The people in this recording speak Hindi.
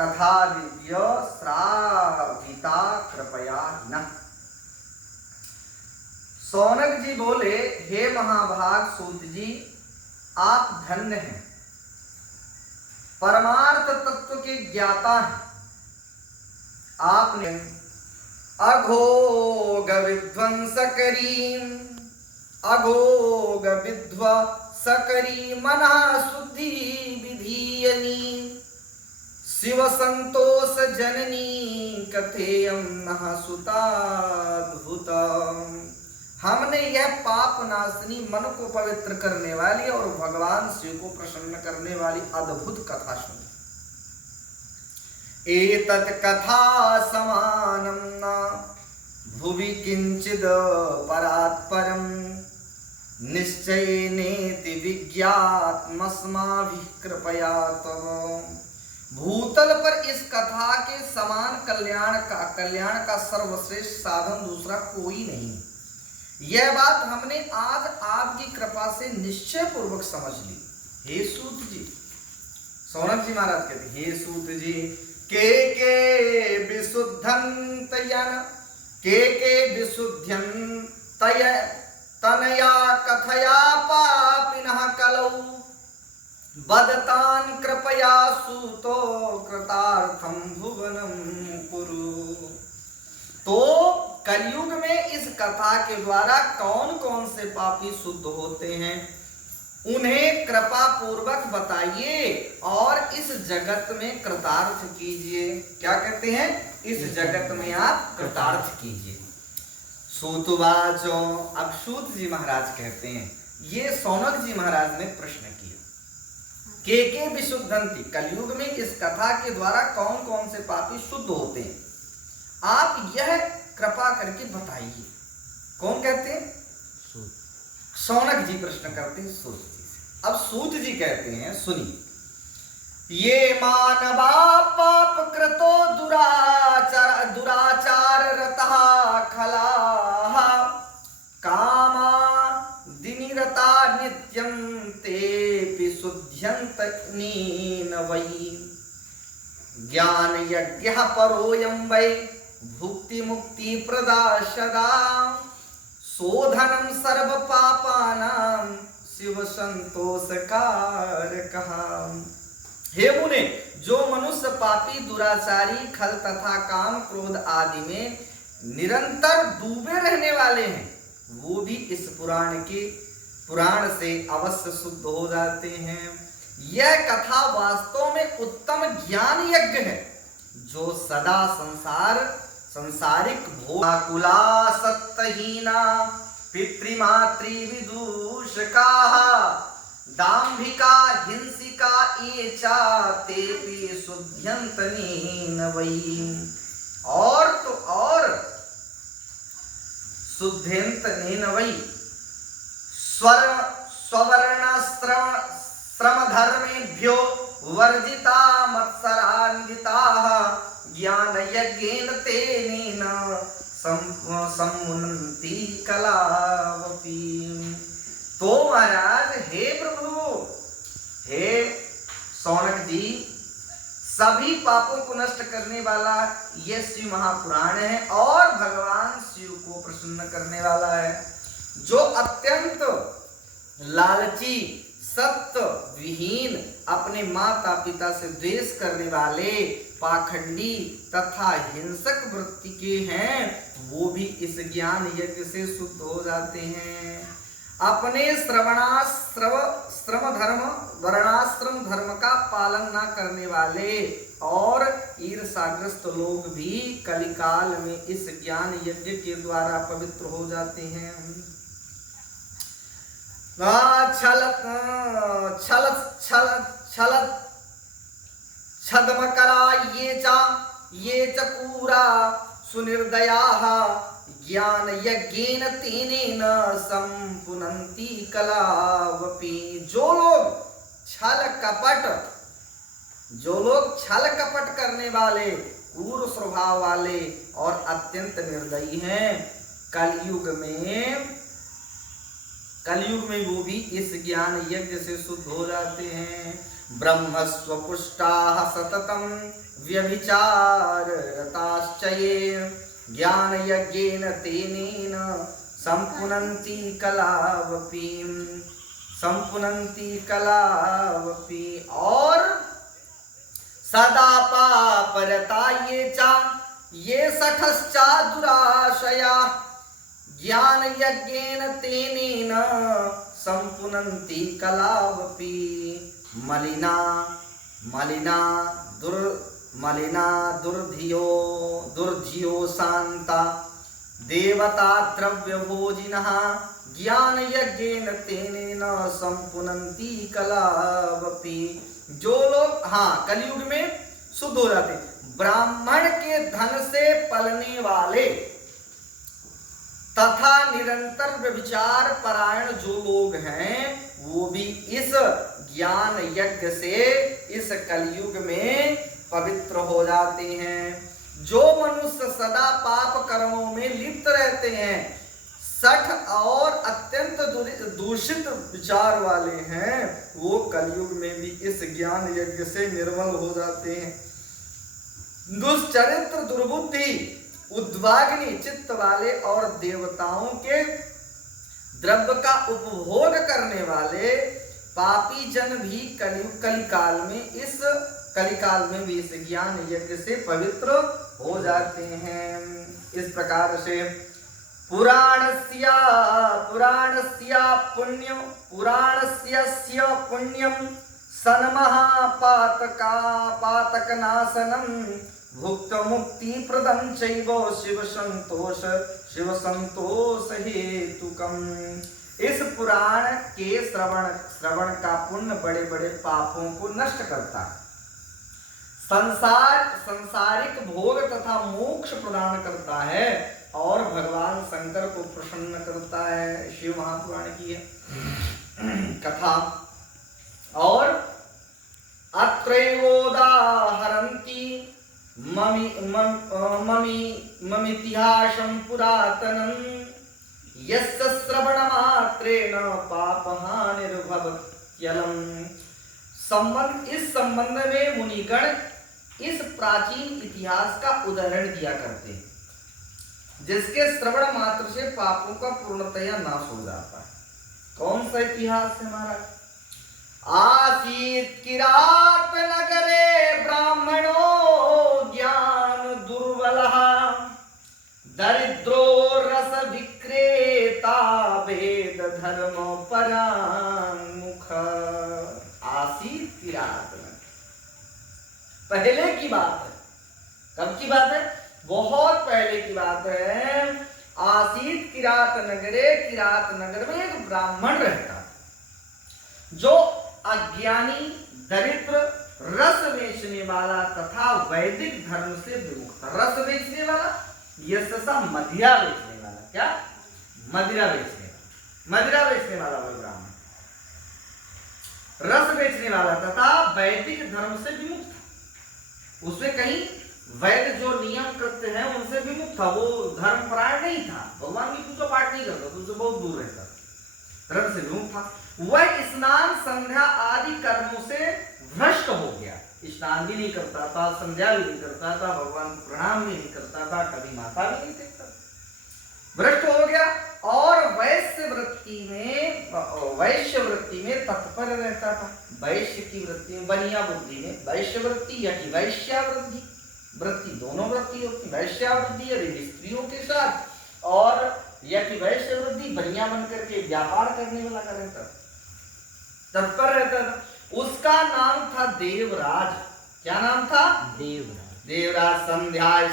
कथादिव्य श्राविता कृपया न। सौनक जी बोले, हे महाभाग सूत जी, आप धन्य हैं, परमार्थ तत्व के ज्ञाता हैं। आपने अघोग विध्वंसकरीं अघोग विध्वंसकरी मना शुद्धि विधीयनी शिव संतोष जननी कथेयं नः सुताद्भुतम्। हमने यह पाप नाशनी, मन को पवित्र करने वाली और भगवान शिव को प्रसन्न करने वाली अद्भुत कथा सुनी। एतत् कथा समानं न भुवि किंचिद परात्परं निश्चयेनेति विज्ञातमस्माभिः कृपया तव। भूतल पर इस कथा के समान कल्याण का सर्वश्रेष्ठ साधन दूसरा कोई नहीं। यह बात हमने आज आपकी कृपा से निश्चय पूर्वक समझ ली। हे सूत जी, सौनक जी महाराज कहते, हे सूत जी, के विशुद्धंतयन के विशुद्धंतय तनया कथया पापिनः कलौ बदतान कृपया सूतो कृतार्थं भुवनं कुरु। तो कलयुग में इस कथा के द्वारा कौन कौन से पापी शुद्ध होते हैं, उन्हें कृपा पूर्वक बताइए और इस जगत में कृतार्थ कीजिए। क्या कहते हैं? इस जगत में आप कृतार्थ कीजिए। सूतवाचो, अब सूत जी महाराज कहते हैं, ये सौनक जी महाराज ने प्रश्न किया, के विशुद्धंति, कलयुग में इस कथा के द्वारा कौन कौन से पापी शुद्ध होते हैं, आप यह कृपा करके बताइए। कौन कहते हैं? सौनक जी प्रश्न करते हैं सूत जी से। अब सूत जी कहते हैं, सुनिए, ये मानवा पाप कृतो दुराचार रतः खलाः कामा दिनिरता नित्यं तेऽपि शुद्ध्यन्त वै ज्ञान यज्ञः परोऽयं वै भुक्ति मुक्ति प्रदाशदा शोधनं सर्व पापानां शिव संतोषकारकः। हे मुने, जो मनुष्य पापी, दुराचारी, खल तथा काम क्रोध आदि में निरंतर डूबे रहने वाले हैं, वो भी इस पुराण से अवश्य शुद्ध हो जाते हैं। यह कथा वास्तव में उत्तम ज्ञान यज्ञ है, जो सदा संसारिक भोगाकुला सत्तहीना पितृमातृ विदूषकाः दाम्भिका हिंसिका ये चातेपि शुद्ध्यन्तनेन वै। और तो और शुद्ध्यन्तनेन वै स्ववर्णाश्रम धर्मेभ्यो वर्जिता मत्सरान्विताः ज्ञान यज्ञेन तेनेन सम्मुन्ति कलावपि। तो महाराज, हे प्रभु, हे सौनक जी, सभी पापों को नष्ट करने वाला यह शिव महापुराण है और भगवान शिव को प्रसन्न करने वाला है। जो अत्यंत लालची, सत्य विहीन, अपने माता पिता से द्वेष करने वाले, पाखंडी तथा हिंसक वृत्ति के हैं, वो भी इस ज्ञान यज्ञ से शुद्ध हो जाते हैं। अपने वर्णाश्रम धर्म का पालन न करने वाले और ईर्ष्याग्रस्त लोग भी कलिकाल में इस ज्ञान यज्ञ के द्वारा पवित्र हो जाते हैं। छद्मकरा ये च पूरा सुनिर्दयाः ज्ञान यज्ञेन तेनेन सम्पुनन्ति कलावपि। जो लोग छल कपट करने वाले, क्रूर स्वभाव वाले और अत्यंत निर्दयी हैं, कलयुग में वो भी इस ज्ञान यज्ञ से शुद्ध हो जाते हैं। ब्रह्मस्वपुष्टाः सततं व्यभिचाररताश्च ये ज्ञानयज्ञेन तेनेन सम्पुनन्ति कलावपि और सदा पापरता ये सठश्चा दुराशया ज्ञान यज्ञेन तेनेन सम्पुनन्ति कलावपि मलिना दुर्धियो शांता देवता द्रव्यभोजिनः ज्ञान यज्ञेन तेनेन सम्पुनन्ति कलावपि। जो लोग कलयुग में शुद्ध हो जाते, ब्राह्मण के धन से पलने वाले तथा निरंतर व्यभिचार परायण जो लोग हैं वो भी इस ज्ञान यज्ञ से इस कलयुग में पवित्र हो जाते हैं। जो मनुष्य सदा पाप कर्मों में लिप्त रहते हैं, सठ और अत्यंत दूषित विचार वाले हैं, वो कलयुग में भी इस ज्ञान यज्ञ से निर्मल हो जाते हैं। दुष्चरित्र दुर्बुद्धि उद्वाग्नि चित्त वाले और देवताओं के द्रव्य का उपभोग करने वाले पापी जन भी कलिकाल में भी इस ज्ञान यज्ञ से पवित्र हो जाते हैं। इस प्रकार से पुराणस्य पुण्यम सन्महापातकनाशनम भुक्त मुक्ति प्रदम चैव शिव संतोष हेतुकम। इस पुराण के श्रवण का पुण्य बड़े बड़े पापों को नष्ट करता है, संसारिक भोग तथा मोक्ष प्रदान करता है और भगवान शंकर को प्रसन्न करता है। शिव महापुराण की है कथा। और अत्रैवोदाहरन्ति ममितिहासं पुरातनं यस्य श्रवणमात्रेण पापहानिर्भवत्यलम्। इस संबंध में मुनिगण इस प्राचीन इतिहास का उदाहरण दिया करते हैं जिसके श्रवण मात्र से पापों का पूर्णतया नाश हो जाता है। कौन सा इतिहास है महाराज? आसीत किरात नगरे ब्राह्मणो ज्ञान दुर्बलः दरिद्रो रस विक्रेता वेद धर्म परामुख। आसीत किरात नगर, पहले की बात है। कब की बात है? बहुत पहले की बात है। आसीत किरात नगरे, किरात नगर में एक ब्राह्मण रहता जो अज्ञानी, दरिद्र, रस बेचने वाला तथा वैदिक धर्म से विमुक्त। रस बेचने वाला, यशसा मदिरा बेचने वाला। क्या? मदिरा बेचने वाला वो ब्राह्मण रस बेचने वाला तथा वैदिक धर्म से विमुक्त था। उसमें कहीं वैद जो नियम करते हैं उनसे विमुक्त था। वो धर्मपरायण नहीं था, भगवान की पूजा पाठ नहीं करता, उससे बहुत दूर रहता, धर्म से विमुक्त था। वह स्नान संध्या आदि कर्मों से भ्रष्ट हो गया। स्नान भी नहीं करता था, संध्या भी नहीं करता था, भगवान को प्रणाम भी नहीं करता था, कभी माथा भी नहीं देखता, भ्रष्ट हो गया। और वैश्य वृत्ति में तत्पर रहता था। वैश्य की वृत्ति में, बनिया बुद्धि में वैश्य वृत्ति या कि वैश्यावृत्ति, वृत्ति दोनों वृत्ति होती। वैश्यावृत्ति स्त्रियों के साथ, और या कि वैश्य वृत्ति बनिया बनकर के व्यापार करने वाला का रहता, तत्पर रहता था। उसका नाम था देवराज। क्या नाम था? देवराज। संध्या